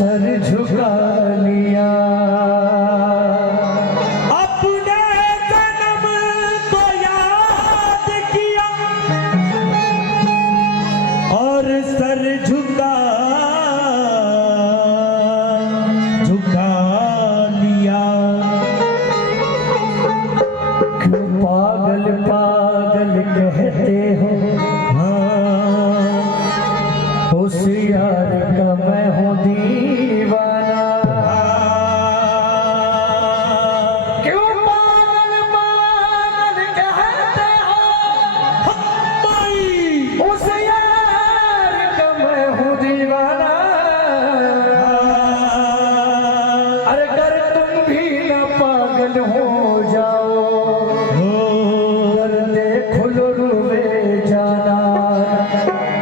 Sir झुका लिया अपने जन्म को याद किया और सर झुका लिया। क्यों पागल पागल कहते हो, होशियार का मैं हूँ दीवाना। क्यों पागल पागल कहते हो, होशियार का मैं हूँ दीवाना। अरे अगर तुम भी ना पागल हो जाओ, देखो लो रुए जाना।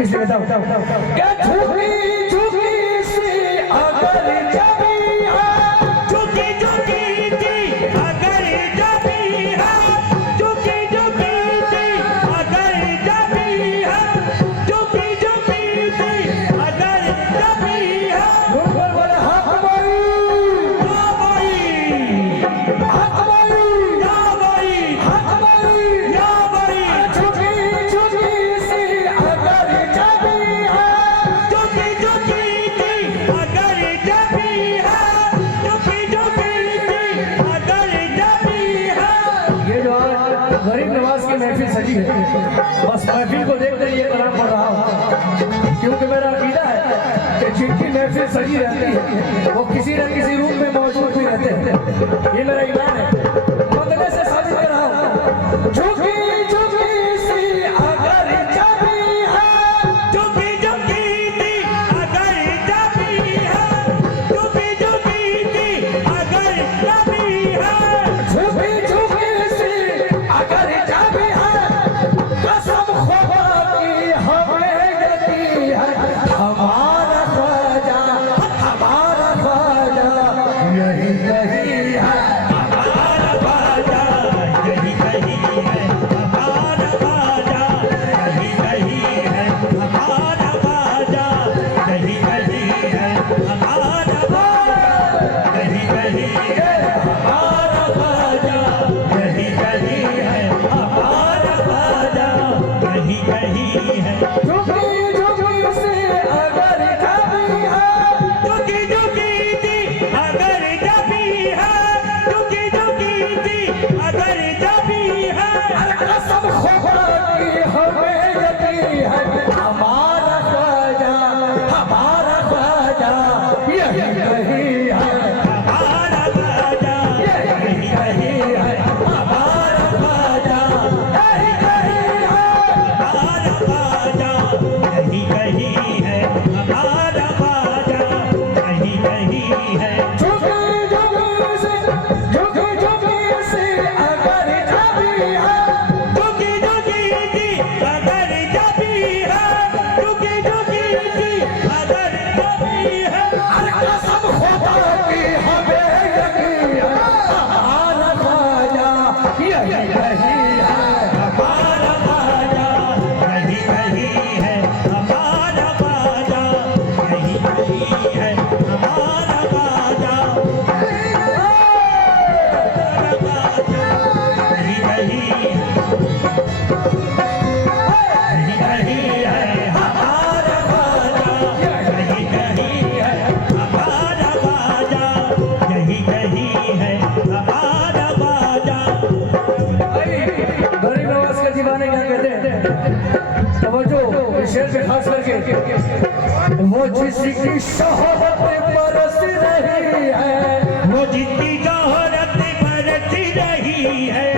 इसलिए क्या झुकी झुकी सी अगर जबी है, झुकी झुकी थी अगर जबी है, झुकी झुकी थी अगर जबी है, झुकी झुकी थी अगर जबी है। बोल हक भाई, या भाई, हक भाई, या भाई, हक भाई, या भाई, झुकी झुकी सी अगर जबी है, झुकी झुकी थी अगर जबी है, झुकी झुकी थी अगर जबी है। ये जो आज गरीब नवाज की महफिल सजी है, बस महफिल को देखकर ये कलाम पढ़ रहा हूँ, क्योंकि मेरा अकीदा है कि जिनकी महफिल सजी रहती है वो किसी न किसी रूप में मौजूद भी रहते हैं। ये मेरा ईमान है, बदले से साबित कर रहा हूँ। झुकी झुकी सी अगर जबी है, झुकी झुकी थी अगर जबी है, झुकी झुकी थी अगर जबी है। झुकी झुकी सी अगर जबी है, कसम खुदा की हमें यकी है, हमारा ख्वाजा यही यही है, हमारा जिसकी शोहरत बरस रही है, वो जिसकी शोहरत बरस रही है,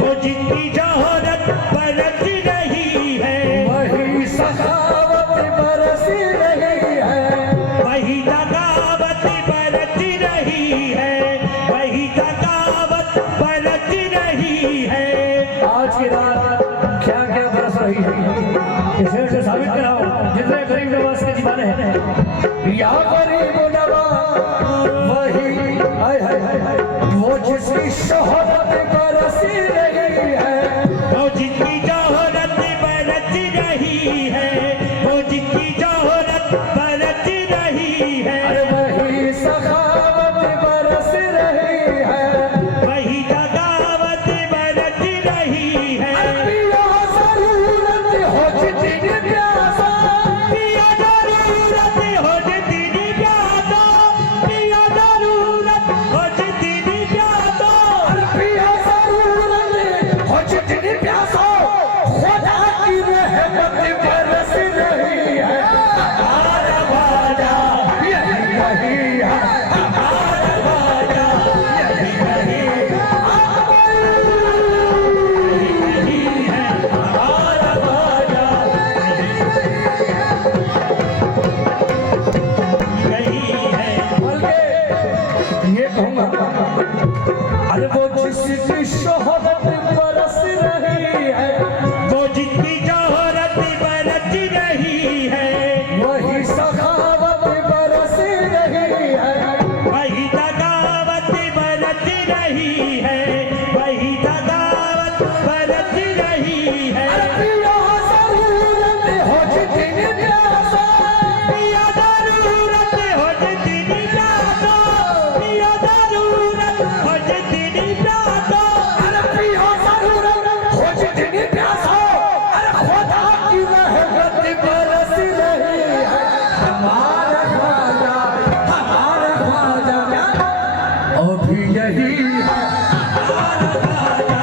वो जिसकी शोहरत बरस रही है, वही सखावत बरस रही है, वही सखावत बरस रही है, वही सखावत बरस रही है। आज की रात क्या क्या बरस रही है, इसे से साबित कराओ जितने गरीब नवाज के दीवाने हैं। या गरीब नवाज वही है वो जिसकी शोहरत बरस रही है, वो जिसकी शोहरत बरस रही है, वो जिसकी शोहरत बरस रही है, अरे वही सखावत बरस रही है, वही सखावत बरस रही है। पिया जरूरत हो जितनी प्यासा, पिया जरूरत हो जितनी प्यासा, पिया जरूरत हो जितनी प्यासा, पिया जरूरत हो जितनी प्यासा, खुदा की रहमत बरस रही है। हमारा वादा यही है, हमारा वादा यही है, हमारा वादा यही है। बल्कि ये कहूँगा, अरे वो जिसकी शोहरत बरस रही है, वो जिसकी शोहरत बरस रही है, वही सखावत बरस रही है, वही सखावत बरस रही है, वही सखावत बरस रही है। पिया जरूरत हो जितनी प्यासा, पिया जरूरत हो जितनी प्यासा, पिया जरूरत हो जितनी प्यासा, अरे पिया जरूरत हो जितनी प्यासा, अरे खुदा की रहमत बरस रही है। हमारा ख्वाजा अभी यही है, हमारा ख्वाजा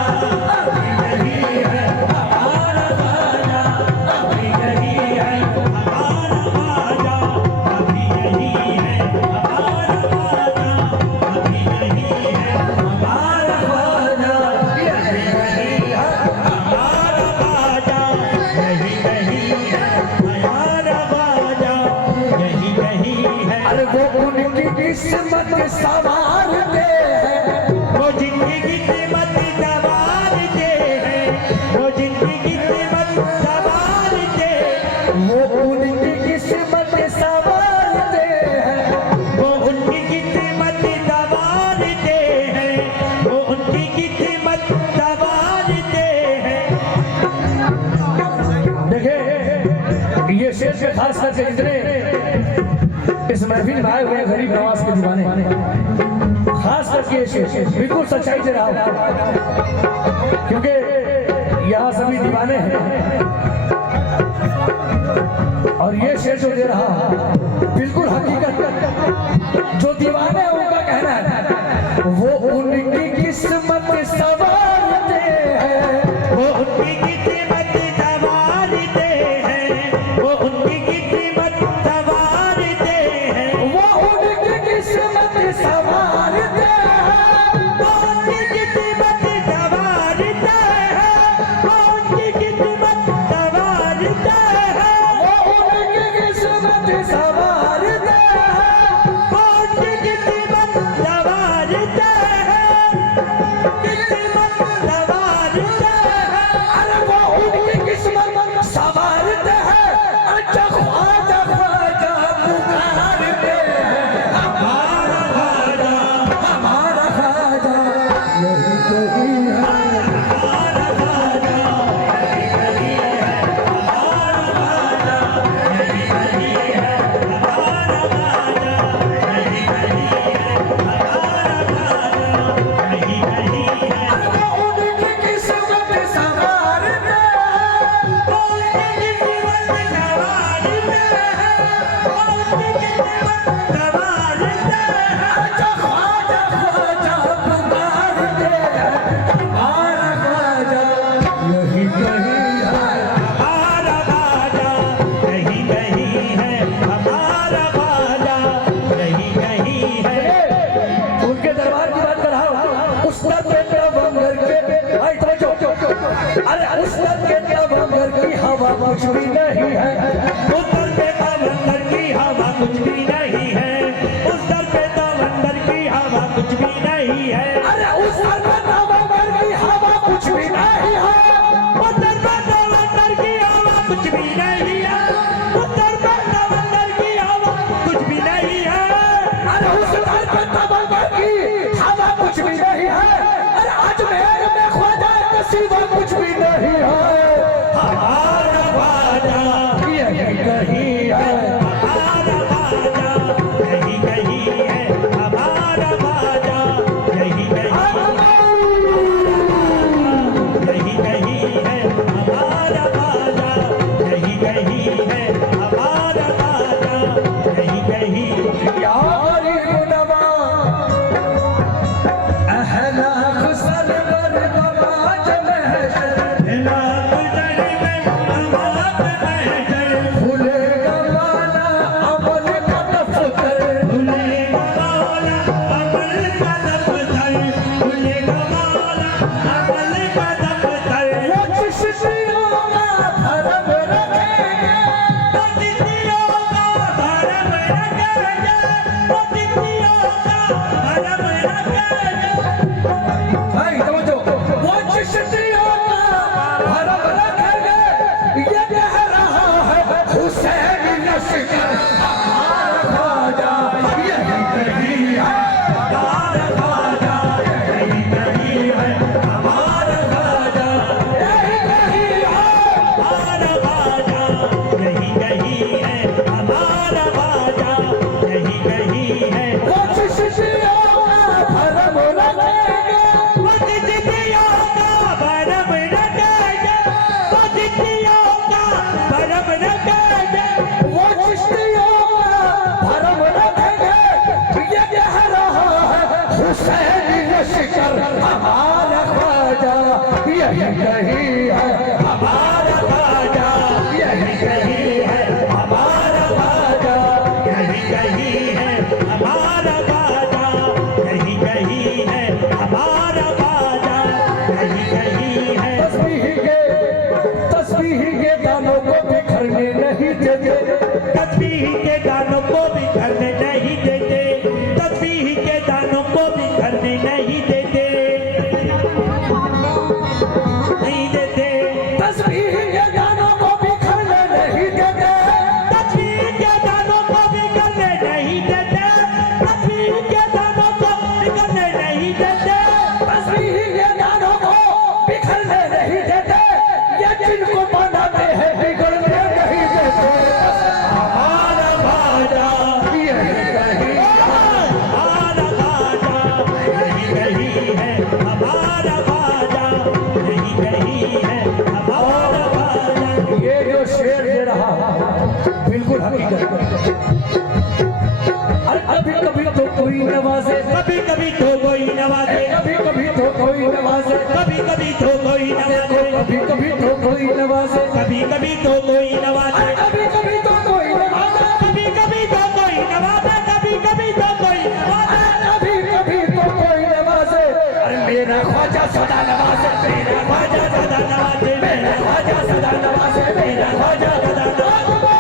अभी यही है, हमारा ख्वाजा अभी यही है, हमारा ख्वाजा अभी यही है, हमारा ख्वाजा अभी यही है, हमारा ख्वाजा यही है। हमारा ख्वाजा यही यही है, हमारा ख्वाजा यही यही है। अरे वो उनकी किस्मत संवारते हैं, वो जिंदगी की कीमत संवारते हैं, वो जिंदगी की कीमत संवारते हैं, वो उनकी किस्मत संवारते हैं, वो उनकी कीमत संवारते हैं, वो उनकी कीमत संवारते हैं। देखिए ये शेर के खास करके जितने इस महफिल में आए हुए हैं गरीब नवाज के दीवाने, खास करके ये शेर बिल्कुल सच्चाई से रहा हूं, क्योंकि यहाँ सभी दीवाने हैं और ये शेर जो दे रहा बिल्कुल हकीकत, जो दीवाने हैं उनका कहना है, वो उनकी किस्मत संवारते हैं, वो उनकी कीमत संवारते हैं, वो उनकी कीमत संवारते हैं, वो उनकी किस्मत संवारते हैं, वो उनकी कीमत संवारते हैं, वो उनकी कीमत संवारते हैं, वो उनकी किस्मत संवारते हैं, वो उनकी कीमत संवारते हैं, कीमत संवारते हैं। अरे वो उनकी किस्मत संवारते हैं, अच्छा ख्वाजा ख्वाजा पुकारते हैं, हमारा ख्वाजा यही कोई है, हमारा ख्वाजा यही है, हमारा ख्वाजा यही है, हमारा ख्वाजा यही है, हमारा ख्वाजा यही यही है, अरे वो उनकी किस्मत संवारते हैं, वो उनकी कीमत संवारते हैं, वो उनकी कीमत संवारते हैं। अच्छा ख्वाजा पुकारते हैं, हमारा दर पे तवंगर के आई तो अरे उस दर पे तवंगर की हवा कुछ भी नहीं है, उस दर पे तवंगर की हवा कुछ भी नहीं है, उस दर पे तवंगर की हवा कुछ भी नहीं है, अरे उस दर पे तवंगर की हवा कुछ भी नहीं है, उस दर पे तवंगर की हवा कुछ भी नहीं है, उस दर पे तवंगर की हवा कुछ भी नहीं है, अरे उस दर पे तवंगर की हवा कुछ भी नहीं है, अरे अजमेर में ख्वाजा के सिवा कुछ भी नहीं है, हमारा ख्वाजा यही कहीं है, हमारा ख्वाजा यही कहीं है, हमारा ख्वाजा यही कहीं यही कहीं है, हमारा ख्वाजा यही कहीं है, हमारा ख्वाजा यही कहीं या गरीब नवाज अहला खुसल बर बाज महशर नाक जड़ में नमाज महजर भूलेगा वाला अमल का दफ्तर, भूलेगा वाला अमल का दफ्तर, भूलेगा वाला अमल का दफ्तर, वो चिश्तियों का धर्म रखेंगे, वो तिथियों का धर्म रखेंगे, वो तिथियों का धर्म रखेंगे, भाई समझो, वो चिश्तियों का धर्म रखेंगे, ये कह रहा है हुसैन लश्कर हमारा ख्वाजा यही कहीं है, हमारा ख्वाजा यही कहीं है, हमारा ख्वाजा यही कहीं है, हमारा ख्वाजा यही कहीं है, हमारा ख्वाजा यही कहीं है, वो चिश्तियों का धर्म रखेंगे, वो तिथियों का भरम रखेंगे, वो तिथियों का भरम रखेंगे, वो चिश्तियों का धर्म रखेंगे, ये कह रहा है हुसैन लश्कर हमारा ख्वाजा यही कहीं है, हमारा ख्वाजा यही कहीं है, हमारा ख्वाजा यही कहीं है, हमारा ख्वाजा यही कहीं है, हमारा ख्वाजा यही कहीं है, तस्बीह के दानों को बिखरने नहीं देते, तस्बीह के दानों को बिखरने नहीं देते, तस्बीह के दानों को बिखरने नहीं देते, नहीं देते, तस्बीह के दानों को बिखरने नहीं देते, तस्बीह के दानों को बिखरने नहीं देते, तस्बीह के दानों को बिखरने नहीं देते, तस्बीह के दानों को बिखरने नहीं देते, ये जिनको मनाते हैं बिगड़ने नहीं देते, हमारा ख्वाजा यही कहीं है, हमारा ख्वाजा यही कहीं है, हमारा ख्वाजा यही कहीं है, हमारा ख्वाजा ये जो शेर दे रहा बिल्कुल हकीकत है। अरे कभी कभी तो कोई नवाजे, कभी कभी तो कोई नवाजे, कभी कभी तो कोई नवाजे, कभी कभी तो कोई नवाजे, कभी कभी तो कोई नवाजे, कभी कभी तो कोई नवाजे, कभी कभी तो कोई नवाजे, कभी कभी तो कोई नवाजे, कभी कभी तो कोई नवाजे, कभी कभी तो कोई नवाजे, अरे मेरा ख्वाजा सदा नवाजे, मेरा ख्वाजा सदा नवाजे, मेरा ख्वाजा सदा नवाजे, मेरा ख्वाजा सदा नवाजे,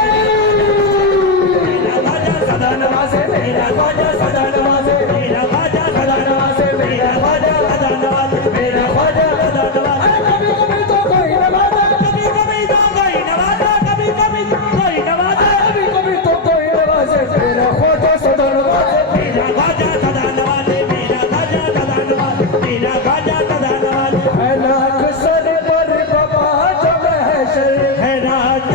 मेरा ख्वाजा सदा नवाजे, मेरा ख्वाजा सदा नवाजे, मेरा ख्वाजा सदा नवाजे, मेरा ख्वाजा सदा नवाजे, मेरा ख्वाजा सदा नवाजे, कभी कभी तो कोई नवाजे, कभी कभी तो कोई नवाजे, कभी कभी तो कोई नवाजे, कभी कभी तो कोई नवाजे, मेरा ख्वाजा सदा नवाजे, मेरा ख्वाजा सदा नवाजे, मेरा ख्वाजा सदा नवाजे, मेरा ख्वाजा सदा नवाजे, है लाख सर पर बाबा जो महशर है रात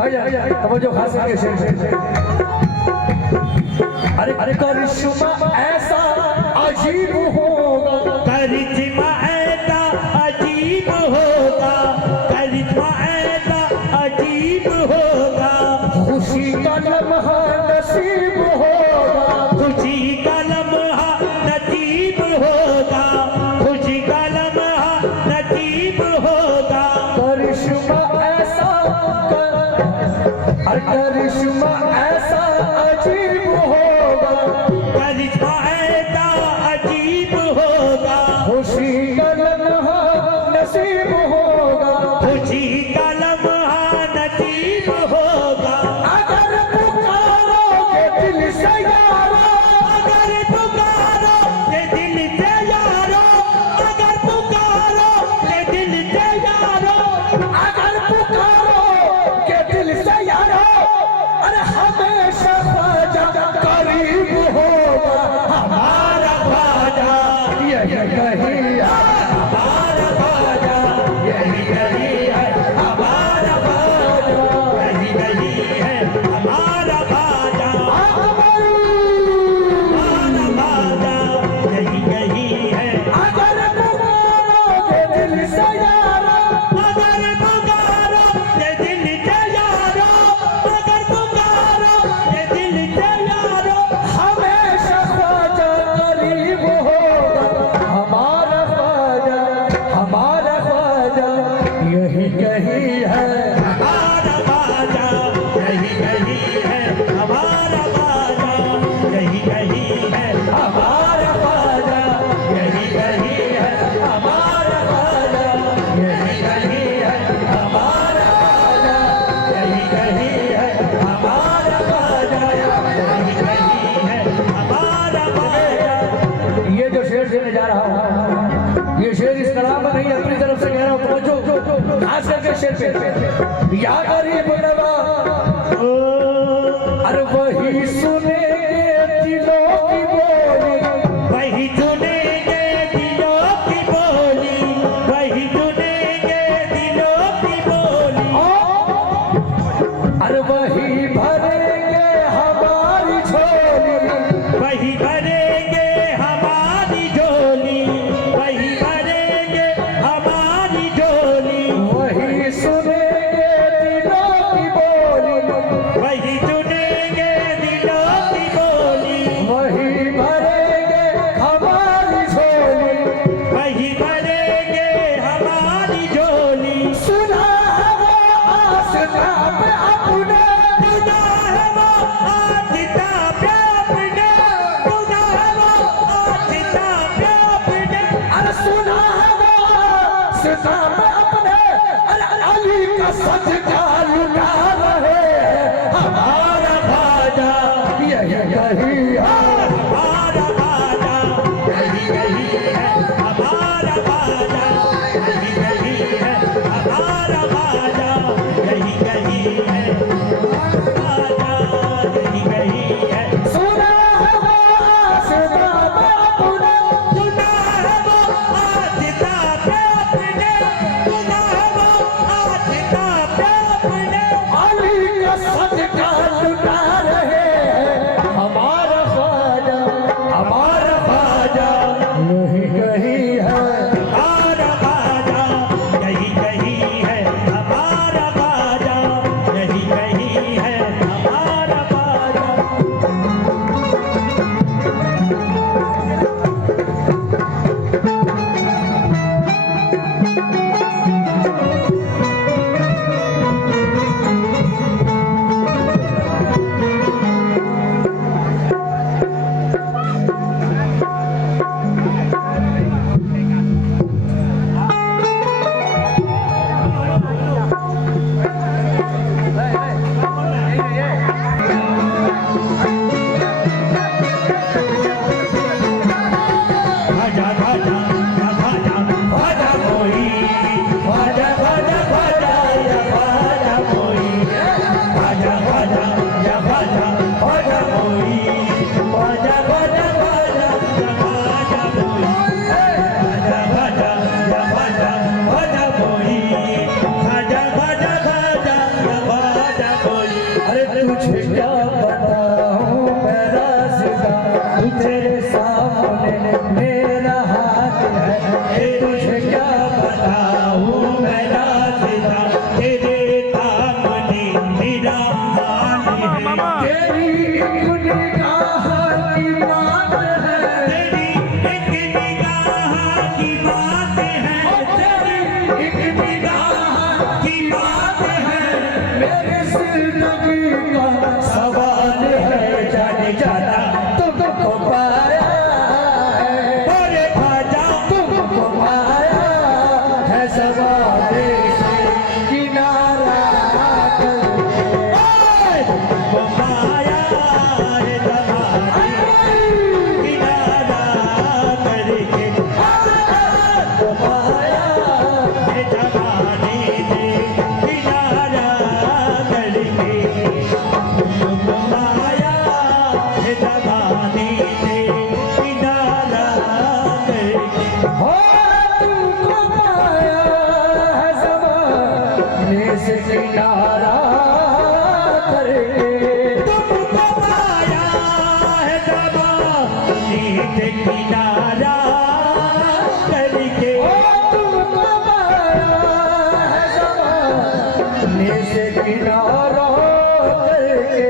भाई तवज्जो खास करके शेर अरे करिश्मा ऐसा अजीब होगा, करिश्मा ऐसा अजीब होगा, करिश्मा ऐसा अजीब होगा, खुशी का लम्हा नसीब होगा, खुशी का लम्हा नसीब होगा, खुशी का लम्हा नसीब होगा। करिश्मा ऐसा करिश्मा ऐसा अजीब होगा, करिश्मा ऐसा अजीब होगा, खुशी का लम्हा नसीब होगा, खुशी का लम्हा नसीब होगा। अगर पुकारोगे दिल से यारो, अगर पुकारो ये दिल से यारो, अगर पुकारो ये दिल से यारो, अगर पुकारोगे दिल से यारो, अरे हमेशा ख्वाजा करीब होगा, हमारा ख्वाजा यही कहीं हमारा ख्वाजा यही कहीं है, हमारा ख्वाजा यही कहीं है, हमारा ख्वाजा हमारा ख्वाजा यही कहीं है। अगर पुकारोगे दिल से यारो, अगर पुकारो ये दिल से यारो, अगर पुकारो ये दिल से यारो, हमेशा ख्वाजा करीब होगा, हमारा ख्वाजा यही कहीं है, हमारा ख्वाजा यही कहीं है, हमारा ख्वाजा यही कहीं है, हमारा ख्वाजा यही कहीं है, हमारा ख्वाजा यही कहीं है, हमारा ख्वाजा यही कहीं है, हमारा ख्वाजा। यही कहीं है, हमारा ख्वाजा। ये जो शेर देने जा रहा हूँ, ये शेर इस कलाम में नहीं, अपनी तरफ से कह रहा हूँ, तवज्जो खास करके शेर पे या गरीब नवा, अरे वही सुनेंगे दिलों की बोली, वही सुनेंगे दिलों की बोली, वही सुनेंगे दिलों की बोली, अरे वही भरेंगे हमारी झोली, वही भरेंगे हमारी झोली, वही भरेंगे हमारी झोली, वही सुनेंगे दिलों की बोली, वही सुनेंगे दिलों की बोली, वही भरेंगे हमारी झोली, वही भरेंगे हमारी झोली। सुना है वो आसना पे अपने, सुना है निगाह की बात है, तेरी एक निगाह की बात है, तेरी एक निगाह की बात है, मेरी जिंदगी का सवाल है, जाने जाना तुमको पाया है, अरे ख्वाजा तुमको पाया है ज़माने से किनारा करके। वो पाया है ज़माने किनारा करके, वो पाया है ज़माने से किनारा करके, वो पाया है ज़माने से किनारा करके। हो, तुमको पाया है ज़माने से किनारा करके। तुमको पाया है ज़माने से किनारा करके, तुमको पाया है ज़माने से किनारा करके।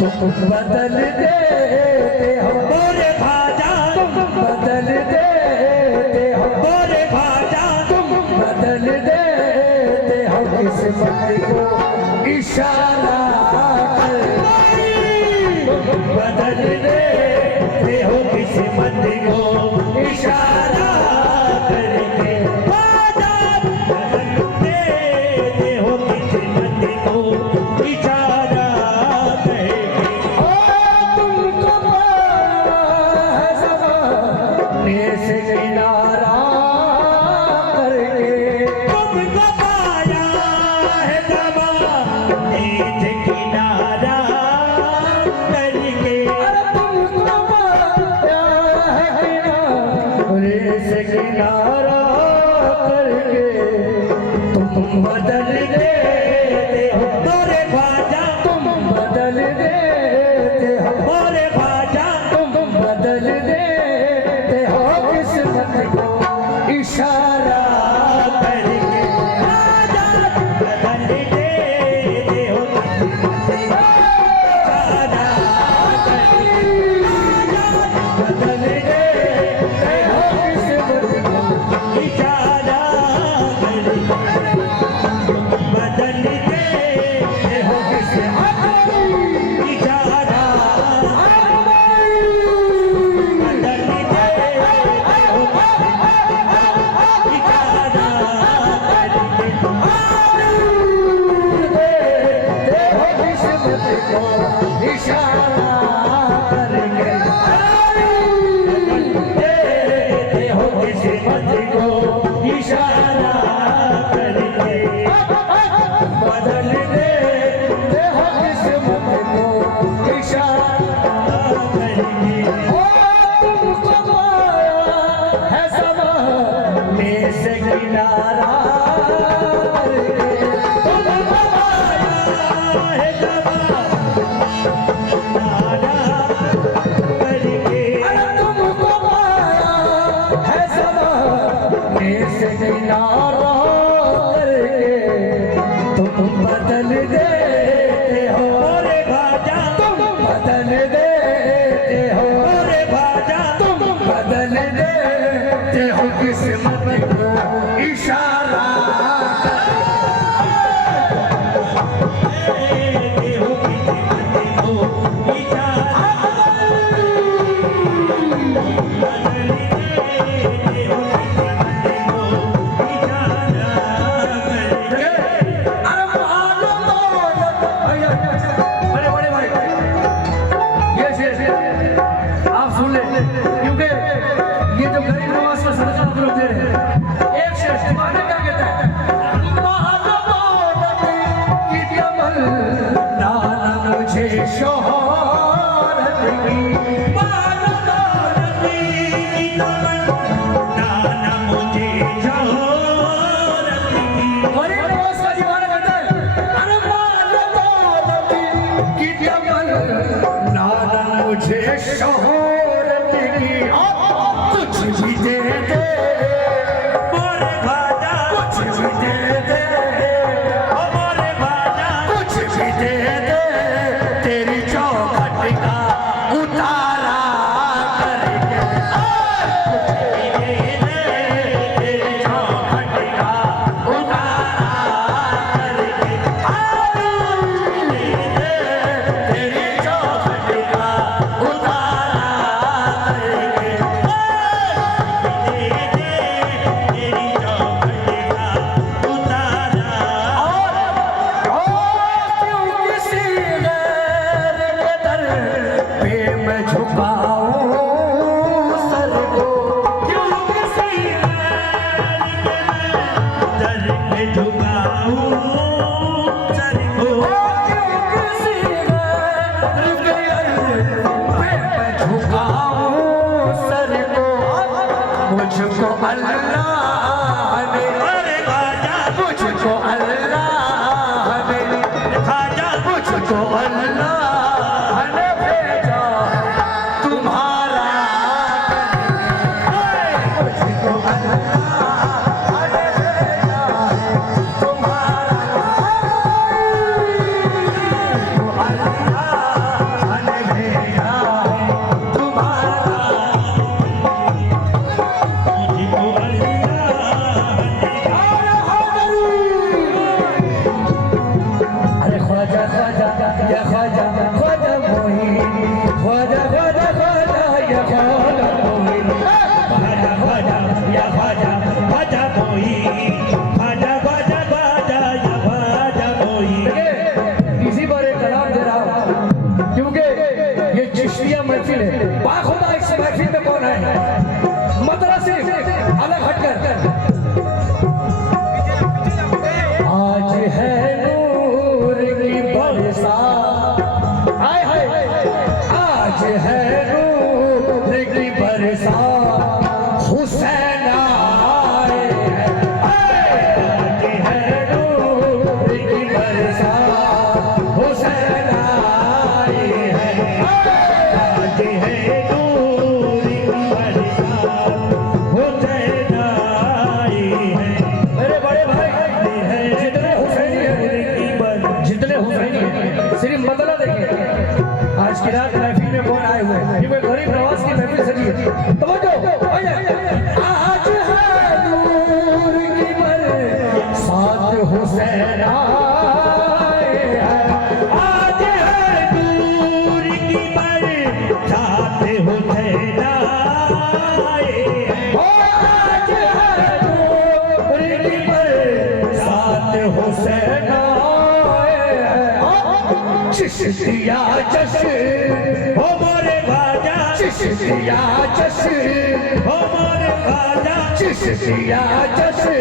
तुम बदल देते हो, बोरे भाजा तुम बदल देते हो, बोरे भाजा तुम बदल देते हो किस्मत को इशारा करके। तुम बदल देते हो किस्मत को इशारा करके। भाजा बदलते हो किस्मत को इशारा करके। ओ, तुमको पाया है ज़माने से किनारा करके। तुमको पाया है ज़माने से किनारा करके, अरे तुमको पाया है किनारे से किनारा करके। तुम बदल देते हो, बोरे भाजा तुम बदल देते हो, बोरे भाजा तुम बदल देते हो किस्मत को इशारा करके। भाजा बदलते हो इशारा करके, बदल देते हो किस्मत को इशारा करके, बदलते हो किस्मत को इशारा, बदलते हो इशारा करके। देते हो किस्मत को इशारा करके। देते हो किस्मत को इशारा करके। बदल देते हो किस्मत को इशारा करके। ओ, तुमको पाया है ज़माने से किनारा करके। तुमको पाया है ज़माना करके, अरे तुमको पाया है ज़माने से किनारा करके। तुम बदल देते हो, बोरे भाजा तुम बदल देते हो, बोरे भाजा तुम बदल देते हो किस्मत को इशारा करते हो किस्मत को इशारा, बदलते हो किस्मत को इशारा करके। अरे मानो तो भैया, बड़े बड़े भाई, ये आप सुन ले, क्योंकि ये जो गरीब नवाज का सरकार आप लोग दे रहे हैं, एक शेष माने क्या कहता है, मानो दौलत की तमन्ना ना मुझे शोहरत की, मानो दौलत की तमन्ना ना मुझे शोहरत की, गरीब नवाज का दीवाना कहता है, अरे मानो दौलत की तमन्ना ना मुझे शोहरत की। कुछ भी दे दे, बोरे भाजा कुछ भी दे दे, बोरे भाजा कुछ भी दे दे, तेरी चौखट का ख्वाजा ख्वाजा या ख्वाजा ख्वाजा मोइन ख्वाजा ख्वाजा ख्वाजा या ख्वाजा मोइन ख्वाजा ख्वाजा या ख्वाजा ख्वाजा मोइन ख्वाजा ख्वाजा ख्वाजा या ख्वाजा मोइन। इसी पर एक कलाम दे रहा हूं क्योंकि ये चिश्तिया महफिल है। बाखुदा इस महफिल में कौन है मतलब सिर्फ अलग हटकर आज है नूर की बरसात आय हाय आज है नूर की बरसात हुसैन आए हैं आज है नूर की बरसात हुसैन आए हैं आज है नूर की बरसात हुसैन आए हैं। मेरे बड़े भाई जितने हुसैनी हैं सिर्फ मतलब देखिए आज की रात महफिल में कौन आए हुए हैं। ये कोई गरीब नवाज की महफिल सजी है। तवज्जो आज है नूर की बरसात हुसैन आए हैं आज है नूर की बरसात हुसैन आए हैं। आज है नूर की बरसात हुसैन आए हैं चिश्तिया जश्न हो मोरे ख्वाजा चिश्तिया जश्न हो मोरे ख्वाजा चिश्तिया जश्न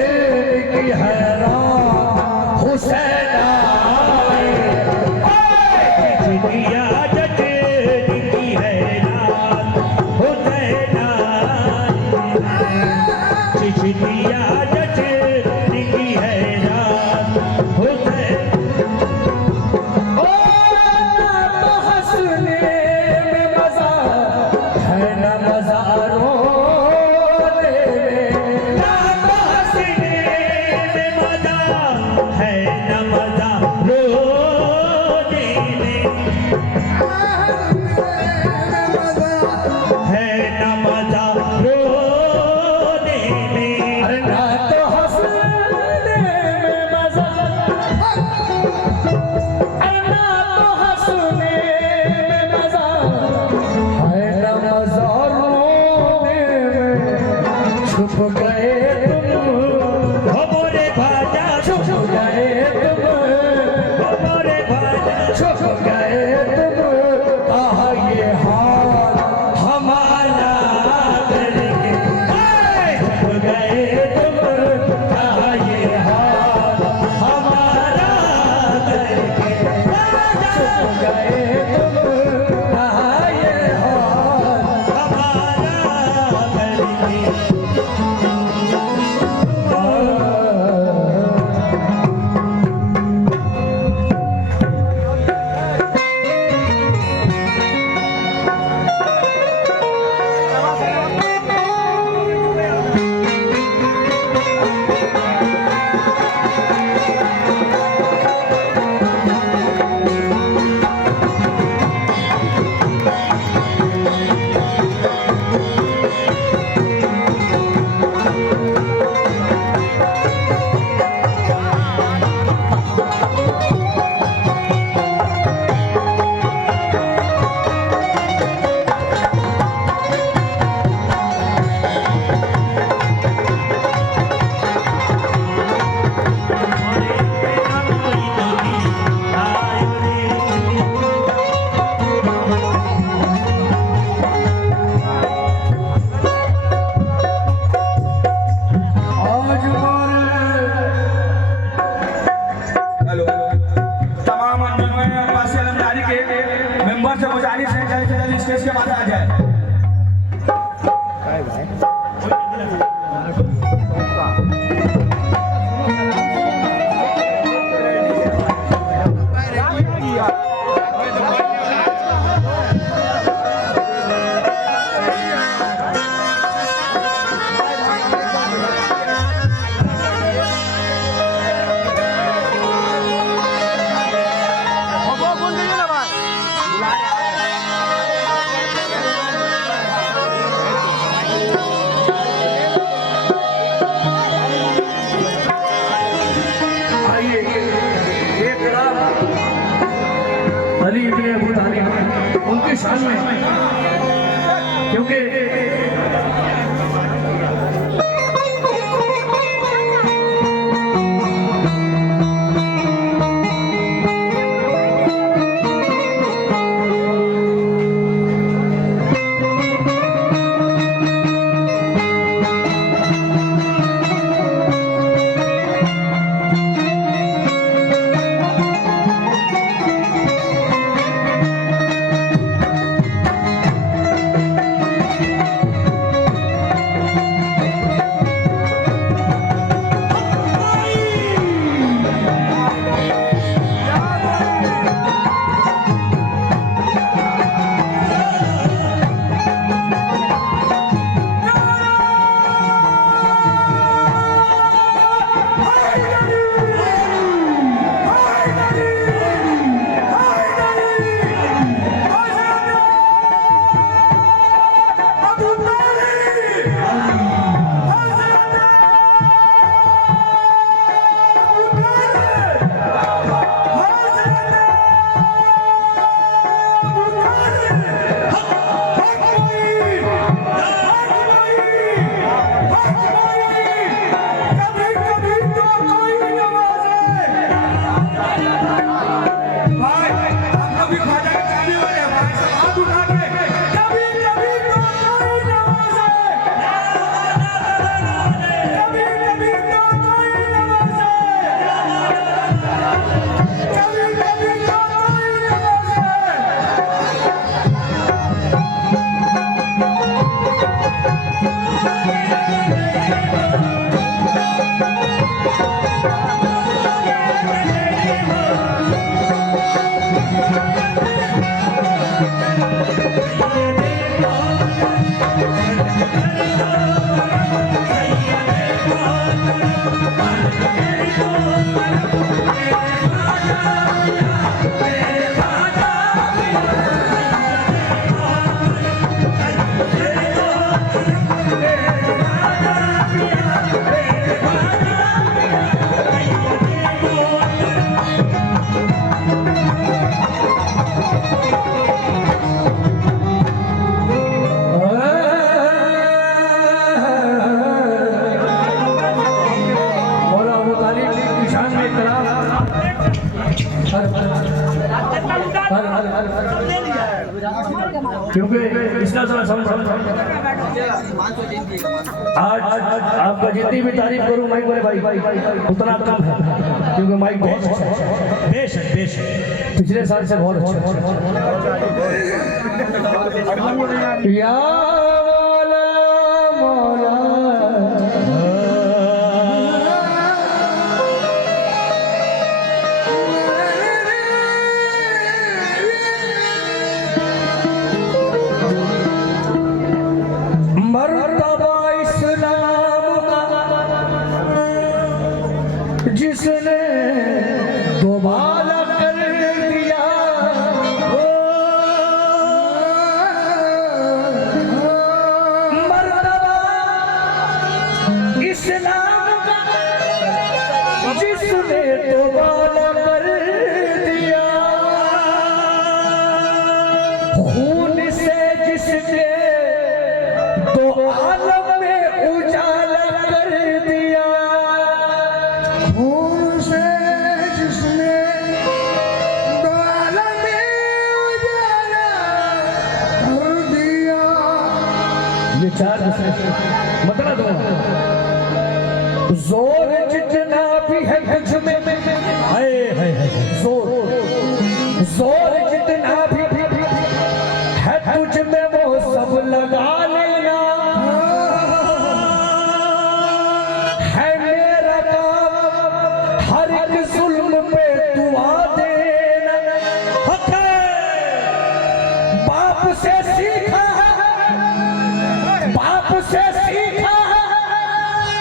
की हैरान हुसैन आए चिश्तिया जश्न की हैरान हुसैन आए चिश्तिया जश्न की हैरान हुसैन। ओ ना तो हंसने में मजा है ना मजा रोने में ना तो हंसने में मजा है न मजा रोने में है न मजा रोने में। अरे ना तो हंसने में मजा अरे ना तो हंसने में मजा है ना मजा रोने में छुप गए तुम हो मोरे ख्वाजा छुप गए तुम हो मोरे ख्वाजा छुप गए तुम कहा ये हाल हमारा करके छुप गए तुम कहा ये हाल हमारा करके छुप गए तुम कहा ये हाल हमारा करके। आज हेलो तमाम पासी अलमदारी के मेंबर से गुजारिश है जल्द से जल्द स्टेज के बाद आ जाए। अली इब्ने अबू तालिब उनकी शान में, क्योंकि क्योंकि इसका आज आपका जितनी भी तारीफ करूं माइक वाले भाई उतना कम है, क्योंकि माइक बहुत अच्छा है। बेशक बेशक पिछले साल से बहुत अच्छा या मौला मर्तबा इस्लाम का जिसने दोबारा कर दिया, मर्तबा इस्लाम का जिसने दोबारा कर दिया, खून से जिसने तो आलम में उजाला कर दिया, खून से जिसने तो आलम में उजाला कर दिया। ये चार मतलब दूंगा, जोर जितना भी है तुझ में, जोर जोर जितना भी है तुझ में वो सब लगा लेना, है मेरा काम हर एक जुल्म पे दुआ देना। बाप से सीखा है, बाप से सीखा है,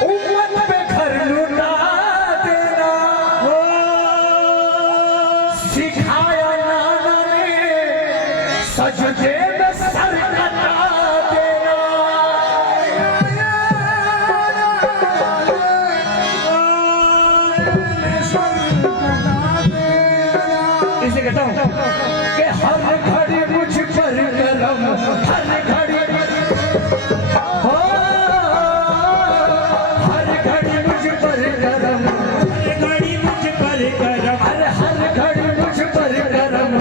उम्मत पे घर लुटा देना, सिखाया नाना ने सजदे में सर कटा देना। सर कटा देना। इसे कहता हूँ कि हर घड़ी मुझ पर करम, हर घड़ी हो, हर घड़ी मुझ पर करम, हर घड़ी मुझ पर करम, अरे हर घड़ी मुझ पर करम,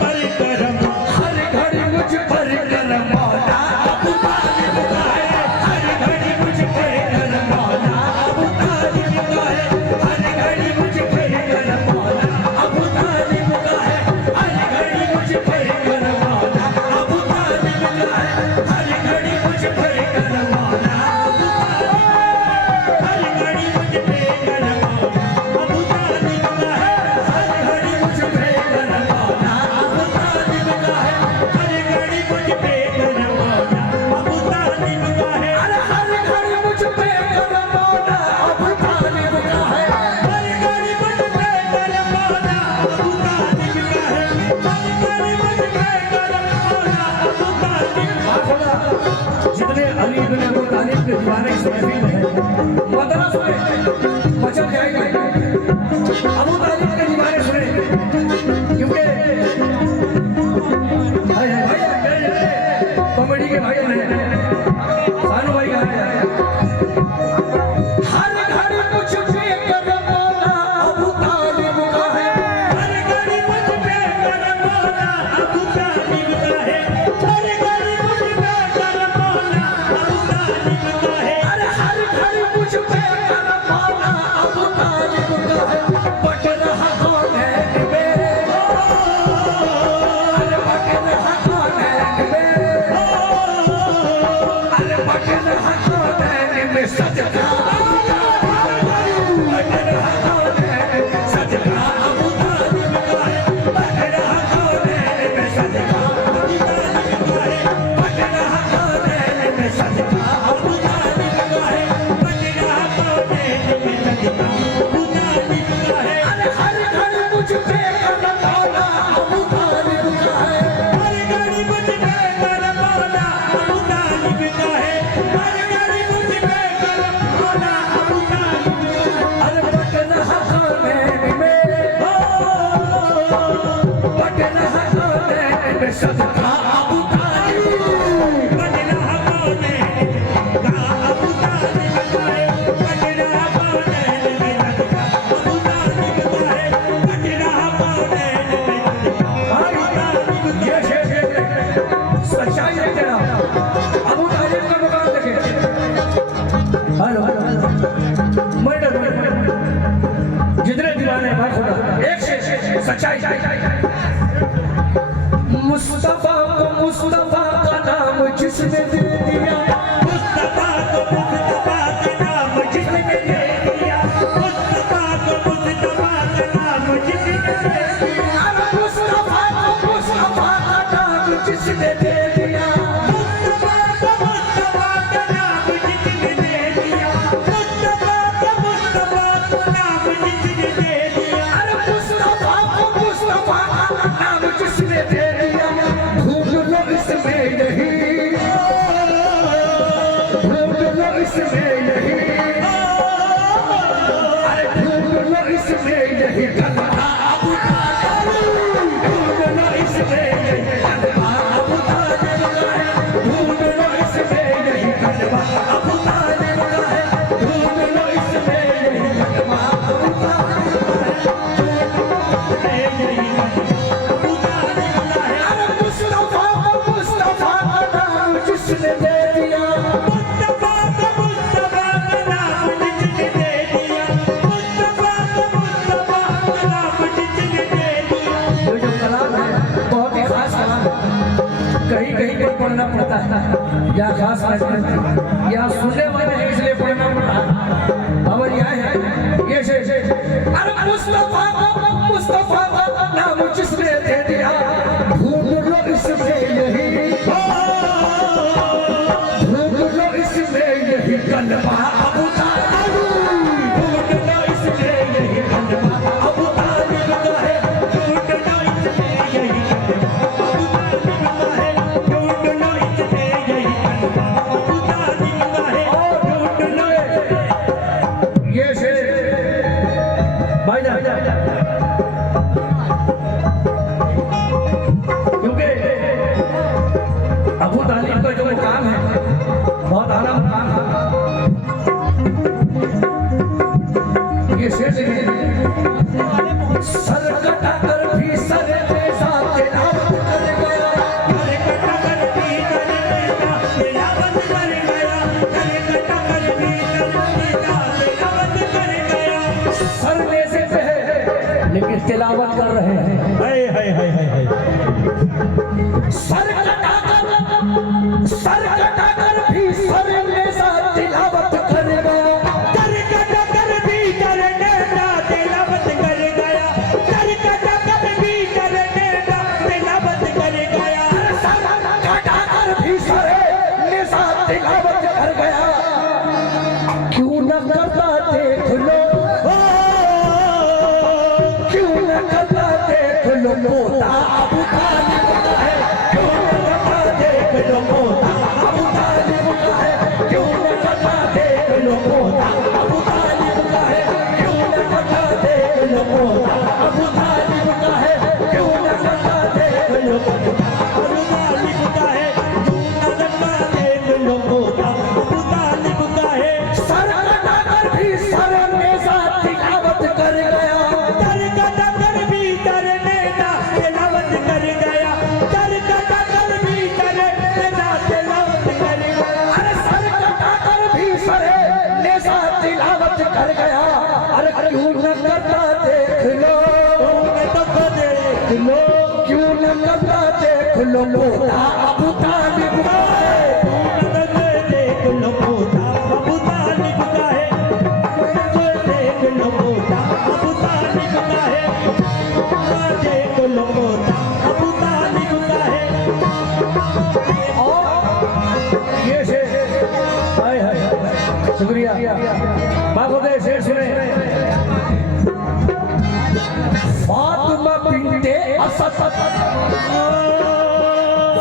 पर करम, हर घड़ी मुझ पर करम मौला अबू तालिब का है, हर घड़ी मुझ पर करम, मौला अबू तालिब का है, हर घड़ी मुझ पर करम मौला अबू तालिब का है, हर घड़ी मुझ पर करम मौला अबू तालिब का है, हर घड़ी मुझ पर करम मौला हर घड़ी मुझ पे करम, अबू तालिब का है, हर घड़ी मुझ पर करम मौला अबू तालिब का है, हर घड़ी मुझ पे करम, अबू तालिब का है, अरे हर घड़ी मुझ पे करम मौला अबू तालिब का है। हर घड़ी मुझ पे करम, अबू तालिब का है, हर घड़ी मुझ पे करम, अबू तालिब खुदा जितने अली इब्न अबू तालिब के दीवाने इस महफिल में हैं, मदरस में मचल जाएंगे। अबू तालिब के दीवाने सुने, क्योंकि भाई कॉमेडी के भाई हैं, सानू भाई कहाँ हैं? हर घड़ी मुझ पे करम मौला अबू तालिब का है, हर घड़ी मुझ पे करम, अबू तालिब का है, हर घड़ी मुझ पे करम, अबू तालिब का है, अरे हर घड़ी मुझ पे करम मौला अबू तालिब का है। बट रहा कौन है मेरे, अरे बट रहा कौन है मेरे, अरे बट रहा कौन है में सजदा बट रहा कौन है सजदा अबू तालिब का है, बट रहा कौन है में सजदा अबू तालिब का है, बट रहा कौन है में सजदा अबू तालिब का है। अबू तालिब का है, अरे हर घड़ी मुझ पे करम मौला अबू तालिब का है, हर घड़ी मुझ पे करम, अबू तालिब का है, हर घड़ी मुझ पे करम, अबू तालिब का है, अरे बट रहा कौन है मेरे, बट रहा कौन है में सजदा अबू तालिब, बजरा कौन है का अबू तालिब का है, बजरा कौन है अबू तालिब का है, बजरा कौन है ये शेर सच्चाई है तेरा। अबू तालिब का मुकाम देखे। हेलो मर्डर जितने दीवाने हैं खुदा एक शेर सच्चाई। मुस्तफा को मुस्तफा का नाम जिसने दे दिया, मुस्तफा को मुस्तफा का नाम जिसने दे दिया, मुस्तफा को मुस्तफा का नाम जिसने दे दिया, अरे मुस्तफा को मुस्तफा का नाम जिसने दे दिया, मुस्तफा को मुस्तफा का नाम जिसने दे दिया, मुस्तफा को मुस्तफा का नाम जिसने दे दिया, अरे मुस्तफा को मुस्तफा का नाम जिसने दे दिया, ढूंढ लो इसमें नहीं, ढूंढ लो इसमें नहीं, अरे ढूंढ लो इसमें नहीं कलमा अबू तालिब, ढूंढ लो इसमें नहीं कलमा अबू तालिब का है, ढूंढ लो इसमें नहीं कलमा अबू तालिब का है, ढूंढ लो इसमें नहीं कलमा अबू तालिब का है। अबू तालिब का है, अरे मुस्तफा को मुस्तफा का नाम जिसने दे दिया, मुस्तफा को मुस्तफा का नाम जिसने दे दिया, मुस्तफा को मुस्तफा का नाम जिसने दे दिया, ये जो कलाम है बहुत ही खास कलाम है, कहीं कहीं पर पढ़ना पड़ता है, या खास महफिल में, या सुनने वाले हैं इसलिए पढ़ना पड़ता है। खबर यह है ये शेर, अरे मुस्तफा को मुस्तफा का नाम जिसने दे दिया, ढूंढ लो इसमें यही, ढूंढ लो इसमें यही कलमा अबू तालिब, ढूंढ लो इसमें यही कलमा अबू तालिब का है। ढूंढ लो इसमें यही कलमा, अबू तालिब का है, ढूंढ लो इसमें यही कलमा, अबू तालिब का है, ढूंढ लो ये शेर भाई कर रहे हैं। हाय हाय हाय हाय हाय सर कटाकर भी सर में सा तिलावत कर गया। कर कटाकर भी करने का तिलावत कर गया। कर कटाकर भी करने का तिलावत कर गया। सर कटाकर भी सर में सा तिलावत कर गया। क्यों न करता देख लो, क्यों न करता देख लो पोता अबू तालिब का है। क्यों न करता देख लो पोता अबू तालिब का है। क्यों न करता देख लो पोता अबू तालिब का है। क्यों न करता देख लो पोता अबू तालिब का है। क्यों न करता देख लो पोता अबू तालिब का है। क्यों न करता देख लो पोता अबू तालिब का है। सर कटाकर भी सर में सा तिलावत कर गया। कर कटाकर भी करने का तिलावत कर गया। कर कटाकर भी करने का तिलावत कर गया। अरे सर कटाकर भी सर में सा तिलावत कर गया। अरे क्यों न करता देख लो, देख लो, क्यों न करता देख लो पोता अबू तालिब का है। देख लो पोता अबू तालिब का है। देख लो पोता अबू तालिब का है। देख लो पोता अबू तालिब का है। और ये शेर, हाय हाय, शुक्रिया बागोदे शेर सुने। फातिमा बिन्ते असद,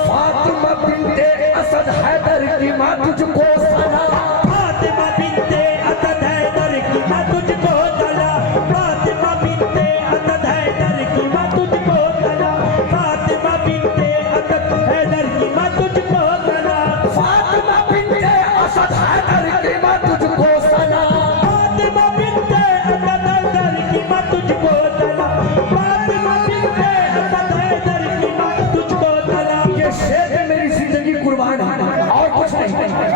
फातिमा बिन्ते असद हैदर की माँ तुझको सलाम। फातिमा बिन्ते असद हैदर की माँ तुझको सलाम। फातिमा बिन्ते असद हैदर की माँ तुझको सलाम। फातिमा बिन्ते असद हैदर की माँ तुझको सलाम। फातिमा बिन्ते असद हैदर की माँ तुझको सलाम। फातिमा बिन्ते असद हैदर की माँ तुझको सलाम। फातिमा बिन्ते असद हैदर की माँ तुझको सलाम। ये शेर पे मेरी जिंदगी कुर्बान है और कुछ नहीं,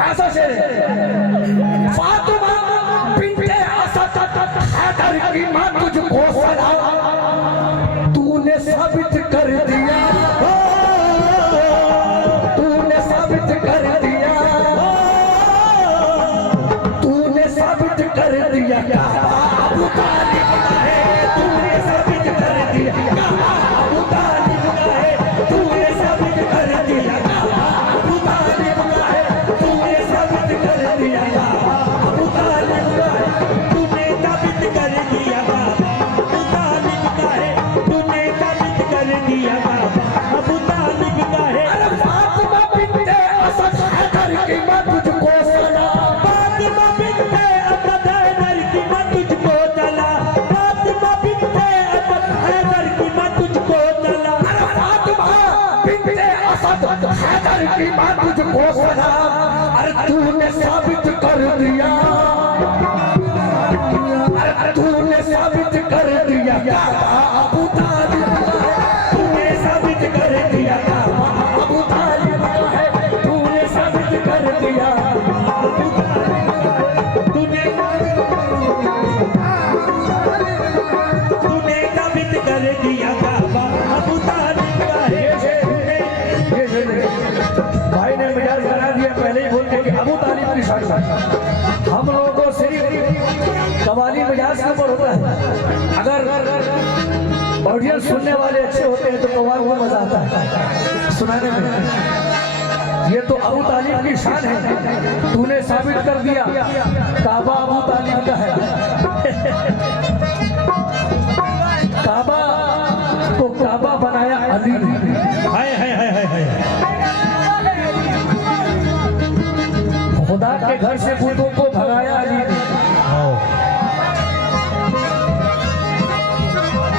ऐसा शेर है। फातिमा बिन्ते असद हैदर की माँ तुझको सलाम। तूने साबित कर दिया, तूने साबित कर दिया, तूने साबित कर दिया अबू तालिब का है। तूने साबित कर दिया अबू तालिब का है। तूने साबित कर दिया अबू तालिब का है। तूने साबित कर दिया अबू तालिब का है। तूने साबित कर दिया बाबा अबू तालिब का है। तूने साबित कर दिया बाबा अबू तालिब का है। अरे फातिमा बिन्ते असद हैदर की माँ तुझको सलाम। फातिमा बिन्ते असद हैदर की माँ तुझको सलाम। फातिमा बिन्ते असद हैदर की माँ तुझको सलाम। अरे फातिमा बिन्ते असद हैदर की माँ तुझको सलाम। अरे तूने साबित कर दिया, अरे तूने साबित कर दिया अबू तालिब का है। तूने साबित कर दिया अबू तालिब का है। तूने साबित कर दिया अबू तालिब का है। तूने साबित कर दिया बाबा अबू तालिब का है। भाई ने मिजाज बना दिया पहले ही बोल के कि अबू तालिब की शान है। हम लोगों को सिर्फ कवाली मिजाज के ऊपर होता है। अगर ऑडियंस सुनने वाले अच्छे होते हैं तो कवाल को मजा आता है सुनाने में। ये तो अबू तालिब की शान है। तूने साबित कर दिया काबा अबू तालिब का है। काबा को काबा बनाया अली ने। हाय हाय हाय हाय हाय। खुदा के घर से बुतों को भगाया अली ने।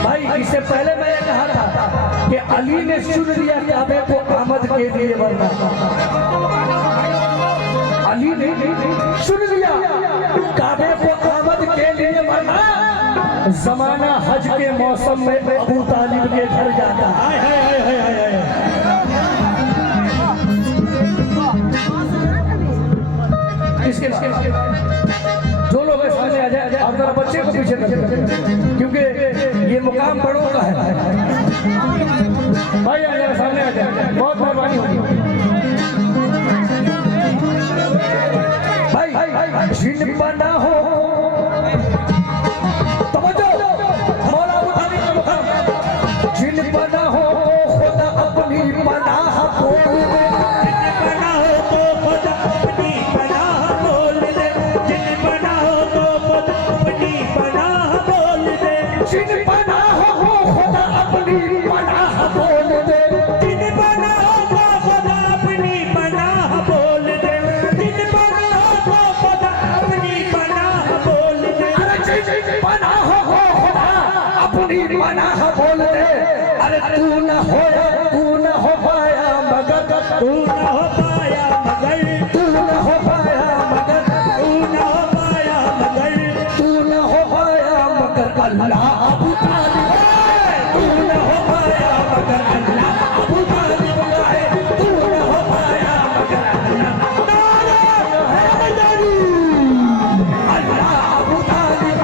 भाई इससे पहले मैं ये कहा था कि अली ने चुन लिया काबे को आमद के लिए वरना। अली ने चुन लिया काबे को आमद के लिए वरना जमाना हज के मौसम में अबू तालिब के घर जाता। हाय हाय हाय हाय हाय हाय। इसके जो लोग सामने आ जाए आप जरा बच्चे को पीछे कर, क्योंकि ये मुकाम बड़ों का है। भाई आ जाए, सामने आ जाए, बहुत मेहरबानी होगी भाई। जिन बना हो तवज्जो, मौला अबू तालिब का मुकाम। जिन बना हो खुदा अपनी पनाह बोल दे, जिन बना हो तो खुदा अपनी पनाह बोल दे, जिन बना हो तो खुदा अपनी पनाह बोल दे, जिन बना हो खुदा अपनी पनाह बोल दे, जिन बना हो तो खुदा अपनी पनाह बोल दे, जिन बना हो तो खुदा अपनी पनाह बोल दे। अरे जिन बना हो खुदा अपनी पनाह बोल दे। अरे तू न होया, तू न हो पाया मगर, तू न हो पाया मगर, तू न हो पाया मगर, तू न हो पाया मगर, तू न हो पाया मगर अल्लाह अबू तालिब है। तू न हो पाया मगर अल्लाह अबू तालिब का है। तू न हो पाया मगर अल्लाह अबू तालिब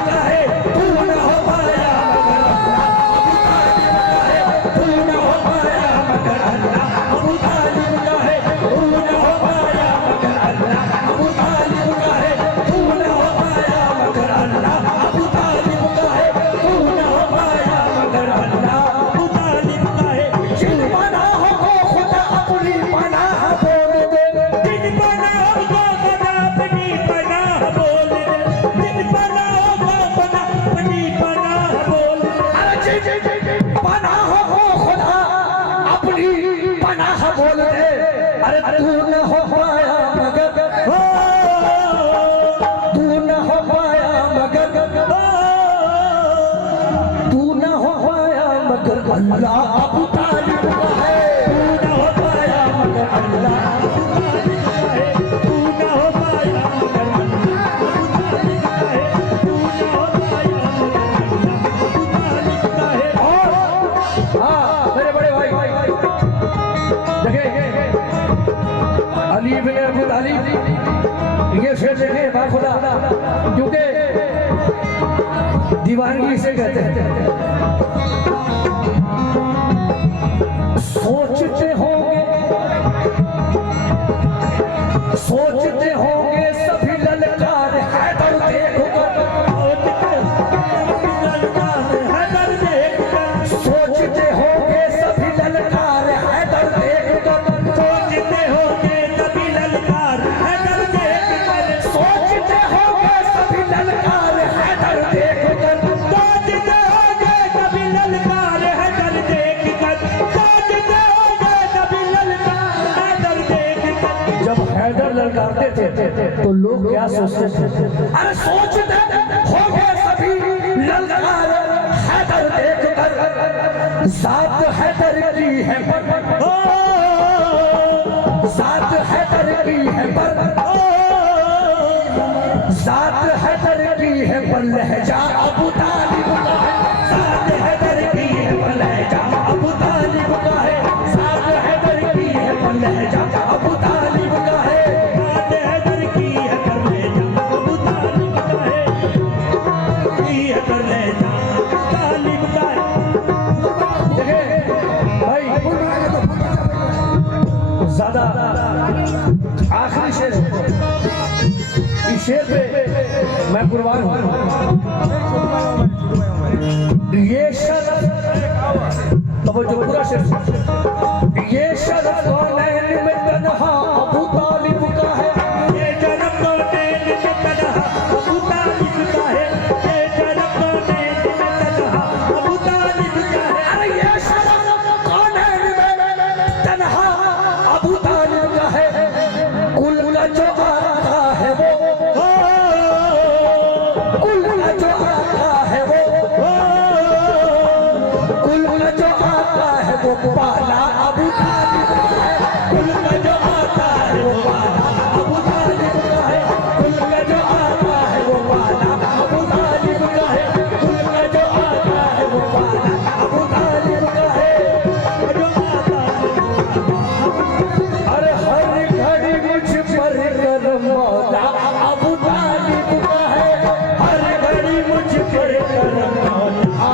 का है। तू न हो पाया मगर अल्लाह अबू तालिब का है। तू न हो पाया मगर अल्लाह अबू तालिब का है। तू न हो पाया मगर अल्लाह अबू तालिब का है। तू न हो पाया मगर अल्लाह अबू तालिब का है। जिन बना हो खुदा अपनी पनाह बोल दे, जिन बना हो तो खुदा अपनी पनाह बोल दे, जिन बना हो तो खुदा अपनी पनाह बोल दे। अरे जिन बना हो खुदा अपनी पनाह बोल दे। अरे तू न हो पाया मगर, तू न हो पाया मगर, तू न हो पाया मगर अल्लाह अबू तालिब का है। तू न हो पाया मगर अल्लाह अबू तालिब का है। तू न हो पाया मगर अल्लाह अबू तालिब का है। तू न हो पाया मगर अल्लाह अबू तालिब का है। और हाँ मेरे बड़े भाई देखिए अली इब्न अबू तालिब, ये शेर देखे बाखुदा, क्योंकि दीवानगी इसे कहते हैं। सोचते होंगे, सोचते होंगे सभी ललकार हैदर देखकर, सोचते होंगे सभी ललकार हैदर देखकर, सोचते होंगे कभी ललकार हैदर देखकर, सोचते होंगे सभी ललकार हैदर देखकर, सोचते होंगे कभी ललकार हैदर देखकर, सोचते होंगे कभी ललकार हैदर देखकर। जब हैदर ललकारते थे तो लोग क्या सोचते थे? अरे सोचते होंगे सभी ललकार हैदर देखकर, जात हैदर की है पर, जात हैदर की है पर, जात हैदर की है पर लहजा अबू तालिब का है। जात हैदर की है पर लहजा अबू तालिब का है। जात हैदर की है पर लहजा अबू तालिब का है। बात हैदर की है कर ले जा अबू तालिब का है, की है कर ले जा अबू तालिब का है। देखिए भाई ज्यादा आखिरी शेर, इस शेर पे मैं कुर्बान हूँ। ये शरफ तो जो पूरा शेर, ये शरफ कौनैन में तन्हा अबू तालिब का है। ये जन्म कौनैन में तन्हा अबू तालिब का है, ये जन्म कौनैन में तन्हा अबू तालिब का है। अरे ये शरफ कौनैन में तन्हा अबू तालिब का है। कुल का जो आका है वो, कुल का जो आका है वो, कुल का जो आका है वो पाला अबू तालिब का है। कुल का जो आका है वो पाला अबू तालिब का है। कुल का जो आका है वो पाला अबू तालिब का है। कुल का जो आका है वो पाला अबू तालिब का है। जो आता अरे हर घड़ी मुझ पर करम मौला अबू तालिब का है। हर घड़ी मुझ पर करम मौला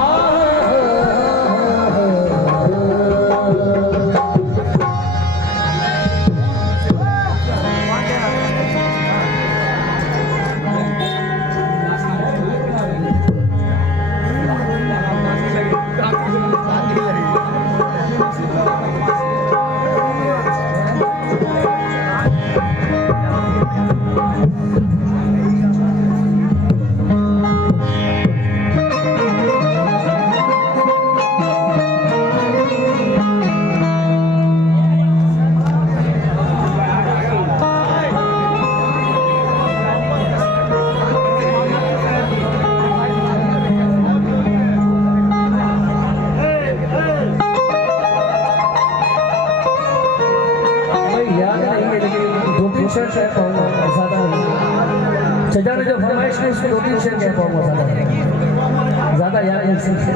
शेर कह पाऊंगा, ज्यादा नहीं। चचा ने जो फरमाइश की उसको 2-3 शेर कह पाऊंगा, ज्यादा याद नहीं सकते।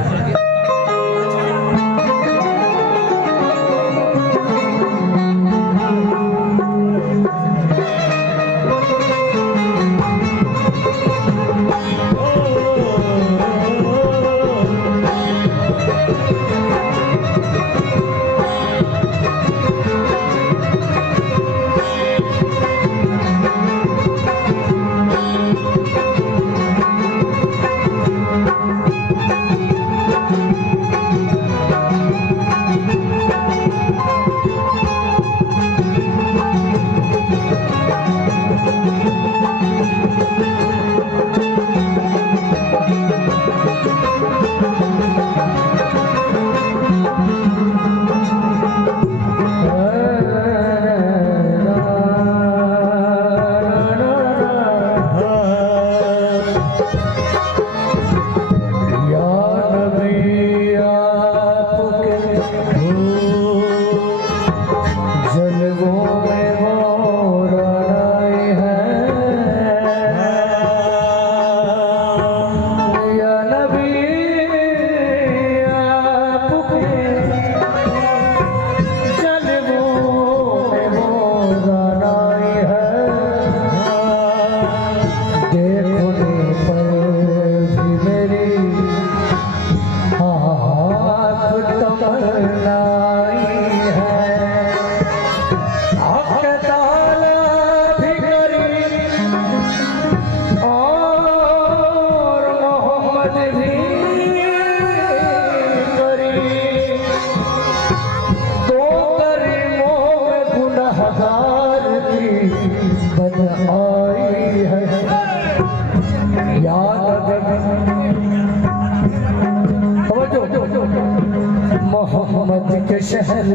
मोहम्मद के शहर,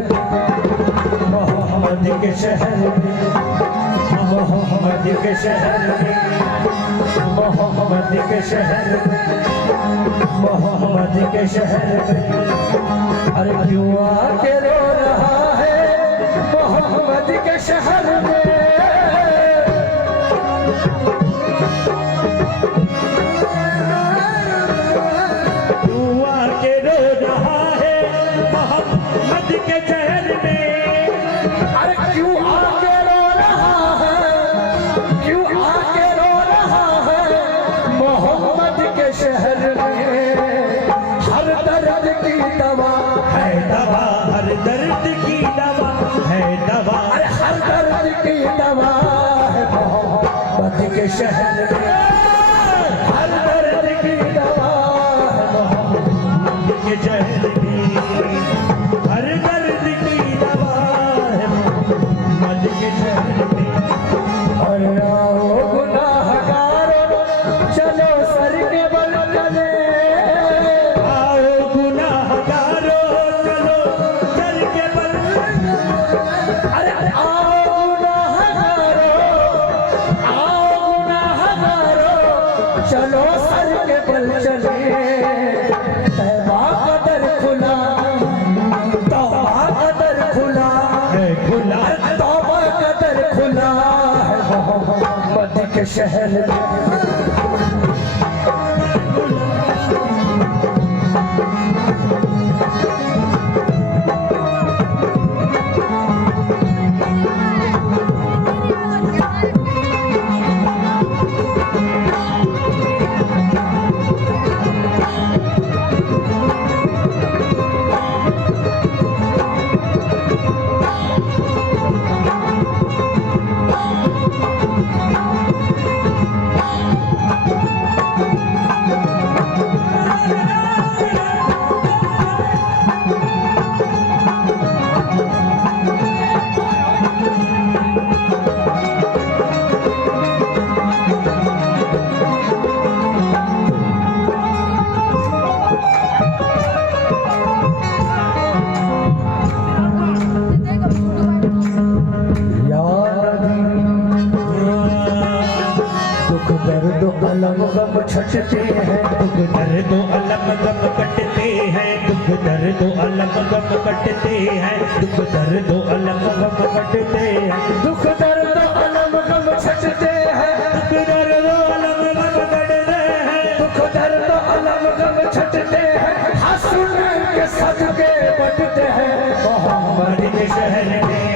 मोहम्मद के शहर, मोहम्मद के शहर, मोहम्मद के शहर, मोहम्मद के शहर। अरे क्यों आके रो रहा है मोहम्मद के शहर में? के शहर में हर दर्द की दवा है मोहम्मद के शहर में, हर दर्द की दवा है मोहम्मद के शहर में। और आओ गुनाहगारों चलो सर के बल चले, आओ गुनाहगारों चलो सर के बल, अरे आओ चलो सर के बल चले। तौबा का दर खुला, तौबा का दर खुला है, खुला तौबा का दर खुला है मोहम्मद के शहर में। अलम गम छटते हैं, दुख दर्द अलम गम कटते हैं, दुख दर्द अलम गम कटते हैं, दुख दर्द अलम गम कटते हैं, दुख दर्द अलम लगते हैं मोहम्मद के शहर में,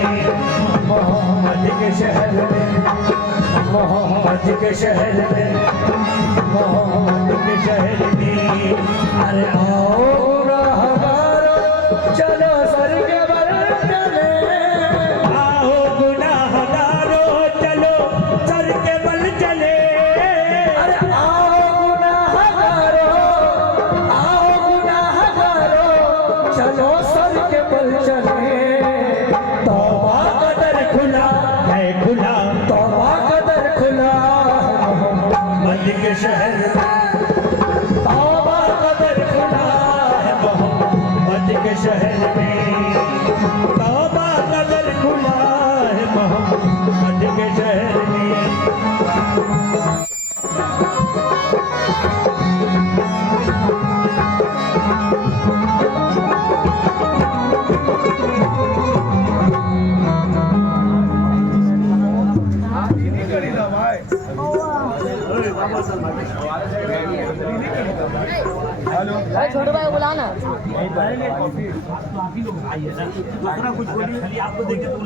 मोहम्मद के शहर में, मोहम्मद के शहर में, मोहम्मद के शहर में। अरे आओ राहगरो चलो सर के बल चले, आओ गुनाहगारों चलो सर के बल चले। अरे आओ गुनाहगारो, आओ गुनाहगारो चलो सर के बल चले। तौबा का दर खुला है खुला तौबा का दर खुला मोहम्मद के शहर में, तौबा का दर खुला है मोहम्मद के शहर में, तौबा का दर खुला है मोहम्मद के शहर में। भाई छोटू भाई को बुलाना। दूसरा कुछ बोलिए, खाली आपको देखे तो